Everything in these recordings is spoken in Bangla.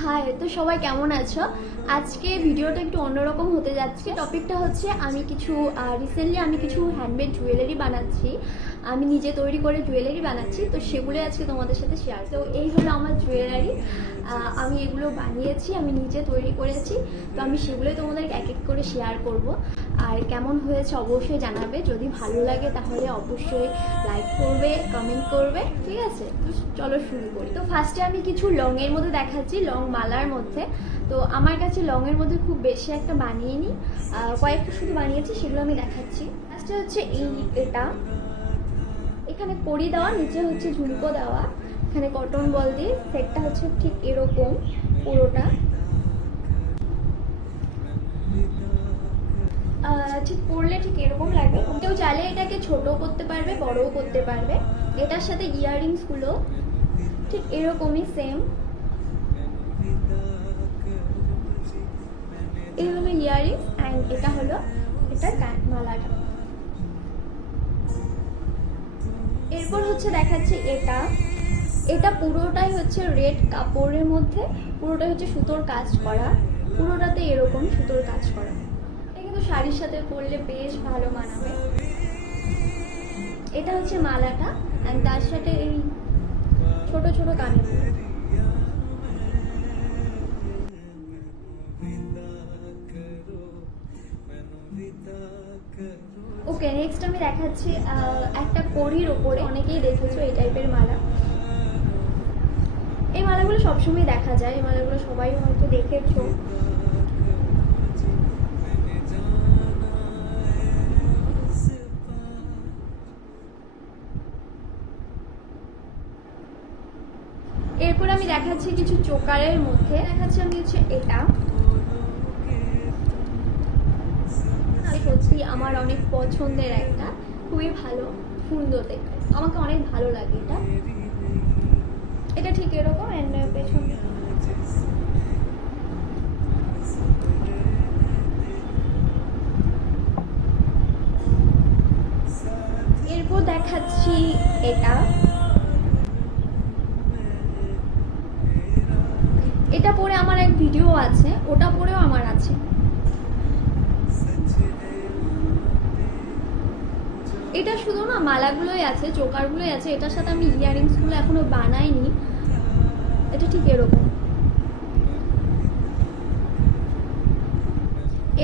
হাই, তো সবাই কেমন আছো? আজকে ভিডিওটা একটু অন্যরকম হতে যাচ্ছে। টপিকটা হচ্ছে রিসেন্টলি আমি কিছু হ্যান্ডমেড জুয়েলারি বানাচ্ছি। আমি নিজে তৈরি করে জুয়েলারি বানাচ্ছি, তো সেগুলো আজকে তোমাদের সাথে শেয়ার। তো এই হলো আমার জুয়েলারি। আমি এগুলো বানিয়েছি, আমি নিজে তৈরি করেছি। তো আমি সেগুলোই তোমাদেরকে এক এক করে শেয়ার করব। আর কেমন হয়েছে অবশ্যই জানাবে। যদি ভালো লাগে তাহলে অবশ্যই লাইক করবে, কমেন্ট করবে, ঠিক আছে? তো চলো শুরু করি। তো ফার্স্টে আমি কিছু লংয়ের মধ্যে দেখাচ্ছি, লং মালার মধ্যে। তো আমার কাছে লংয়ের মধ্যে খুব বেশি একটা বানিয়ে নিই, কয়েকটা শুধু বানিয়েছি, সেগুলো আমি দেখাচ্ছি। ফার্স্টে হচ্ছে এটা এখানে কড়ি দেওয়া, নিচে হচ্ছে ঝুমকো দেওয়া, এখানে কটন বল দিয়ে সেটটা হচ্ছে ঠিক এরকম পুরোটা। ঠিক পরলে ঠিক এরকম লাগবে। কেউ চাইলে এটাকে ছোট করতে পারবে, বড়ও করতে পারবে। এটার সাথে ইয়াররিংসগুলো ঠিক এরকমই সেম। এই হলো ইয়াররিংস অ্যান্ড এটা হলো এটার মালাটা। এরপর হচ্ছে দেখাচ্ছি এটা পুরোটাই হচ্ছে রেড কাপড়ের মধ্যে, পুরোটাই হচ্ছে সুতোর কাজ করা, পুরোটাতে এরকম সুতোর কাজ করা। কিন্তু শাড়ির সাথে পরলে বেশ ভালো মানাবে। এটা হচ্ছে মালাটা অ্যান্ড তার সাথে এই ছোট ছোট কানের। ওকে, নেক্সট আমি দেখাচ্ছি একটা কড়ির ওপরে। অনেকেই দেখেছো এই টাইপের মালা। এই মালাগুলো সবসময় দেখা যায়, এই মালাগুলো সবাই হয়তো দেখেছো। এরপর আমি দেখাচ্ছি কিছু চোকারের মধ্যে। দেখাচ্ছি আমি হচ্ছে এটা। সত্যি আমার অনেক পছন্দের একটা, খুবই ভালো, সুন্দর দেখতে, আমাকে অনেক ভালো লাগে এটা। এটা ঠিক এরকম এন্ড পেছনে এরপর দেখাচ্ছি এটা পরে আমার এক ভিডিও আছে, ওটা পরেও আমার আছে। এটা শুধু না মালাগুলোই আছে, চোকারগুলোই আছে, এটার সাথে আমি ইয়াররিংসগুলো এখনো বানাইনি। এটা ঠিক এরকম।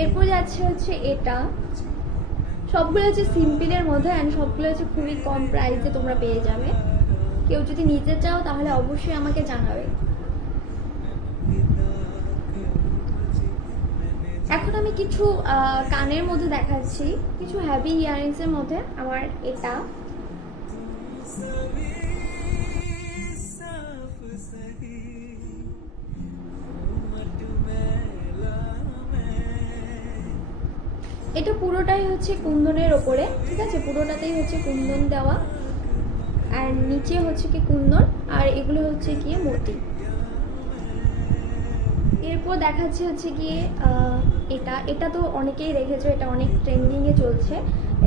এরপর যাচ্ছে হচ্ছে এটা। সবগুলো হচ্ছে সিম্পলের মধ্যে অ্যান্ড সবগুলো হচ্ছে খুবই কম প্রাইসে তোমরা পেয়ে যাবে। কেউ যদি নিতে চাও তাহলে অবশ্যই আমাকে জানাবে। এখন আমি কিছু কানের মধ্যে দেখাচ্ছি, কিছু হ্যাভি ইয়াররিংসের মধ্যে আমার এটা। এটা পুরোটাই হচ্ছে কুন্দনের ওপরে, ঠিক আছে? পুরোটাতেই হচ্ছে কুন্দন দেওয়া আর নিচে হচ্ছে কি কুন্দন, আর এগুলো হচ্ছে গিয়ে মতি। এরপর দেখাচ্ছি হচ্ছে গিয়ে এটা তো অনেকেই দেখেছো, এটা অনেক ট্রেন্ডিংয়ে চলছে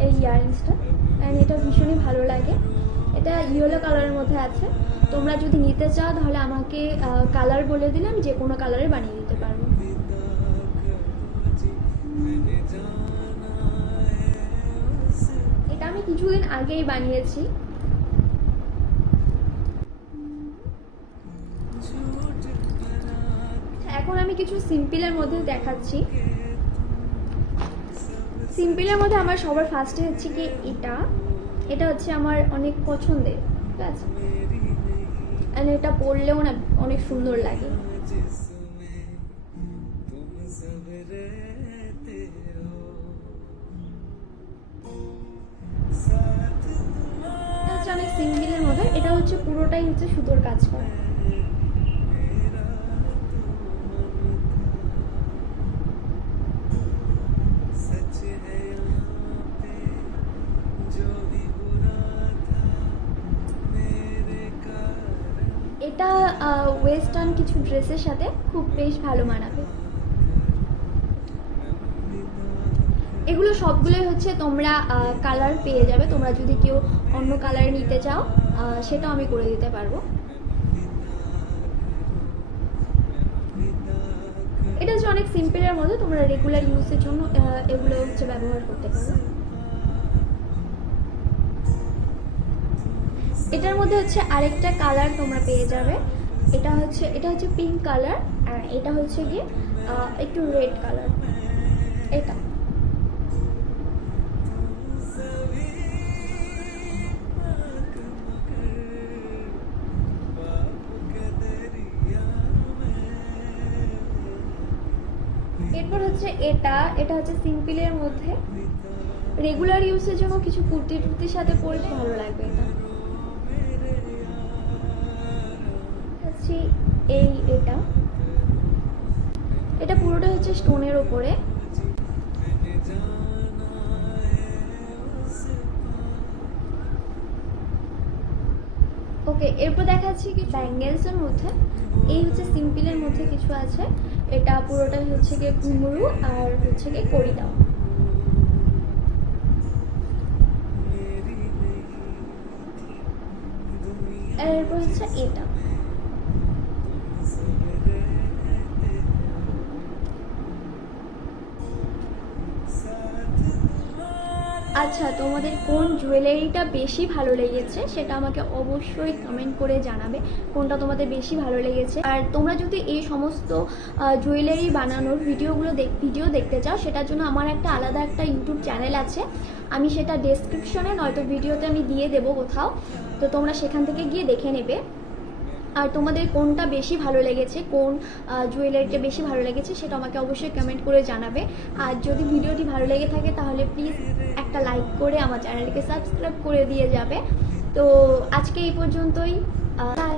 এই ইয়াররিংসটা অ্যান্ড এটা ভীষণই ভালো লাগে। এটা ইয়েলো কালারের মধ্যে আছে। তোমরা যদি নিতে চাও তাহলে আমাকে কালার বলে দিলে আমি যে কোনো কালারে বানিয়ে দিতে পারবো। এটা আমি কিছুদিন আগেই বানিয়েছি। এখন আমি কিছু সিম্পলের মধ্যে দেখাচ্ছি। সিম্পলের মধ্যে আমার সবার ফার্স্টে হচ্ছে কি এটা হচ্ছে আমার অনেক পছন্দের, ঠিক আছে? আর এটা পরলেও না অনেক সুন্দর লাগে। এটা হচ্ছে অনেক সিম্পলের মধ্যে, এটা হচ্ছে পুরোটাই হচ্ছে সুতোর কাজ করা। এটা ওয়েস্টার্ন কিছু ড্রেসের সাথে খুব বেশ ভালো মানাবে। এগুলো সবগুলোই হচ্ছে তোমরা কালার পেয়ে যাবে। তোমরা যদি কেউ অন্য কালার নিতে চাও সেটাও আমি করে দিতে পারবো। এটা হচ্ছে অনেক সিম্পলের মধ্যে, তোমরা রেগুলার ইউজের জন্য এগুলো হচ্ছে ব্যবহার করতে পারো। এটার মধ্যে হচ্ছে আরেকটা কালার তোমরা পেয়ে যাবে, এটা হচ্ছে পিঙ্ক কালার, আর এটা হচ্ছে গিয়ে একটু রেড কালার। এটা এরপর হচ্ছে এটা হচ্ছে সিম্পলের মধ্যে, রেগুলার ইউজের জন্য কিছু কুর্তি টুর্তির সাথে পরলে ভালো লাগবে। এটা এটা পুরোটা হচ্ছে স্টোনের ওপরে। ওকে, এরপর দেখাচ্ছি কি ব্যাঙ্গেলসের মধ্যে। এই হচ্ছে সিম্পলের মধ্যে কিছু আছে, এটা পুরোটাই হচ্ছে গিয়ে ঘুঙরু আর হচ্ছে গিয়ে কড়ি দাও। এরপর হচ্ছে এটা, আচ্ছা তোমাদের কোন জুয়েলারিটা বেশি ভালো লেগেছে সেটা আমাকে অবশ্যই কমেন্ট করে জানাবে, কোনটা তোমাদের বেশি ভালো লেগেছে। আর তোমরা যদি এই সমস্ত জুয়েলারি বানানোর ভিডিও দেখতে চাও, সেটার জন্য আমার আলাদা একটা ইউটিউব চ্যানেল আছে, আমি সেটা ডেসক্রিপশনে নয়তো ভিডিওতে আমি দিয়ে দেবো কোথাও, তো তোমরা সেখান থেকে গিয়ে দেখে নেবে। আর তোমাদের কোনটা বেশি ভালো লেগেছে, কোন জুয়েলারিটা বেশি ভালো লেগেছে সেটা আমাকে অবশ্যই কমেন্ট করে জানাবে। আর যদি ভিডিওটি ভালো লেগে থাকে তাহলে প্লিজ একটা লাইক করে আমার চ্যানেলকে সাবস্ক্রাইব করে দিয়ে যাবে। তো আজকে এই পর্যন্তই, বাই।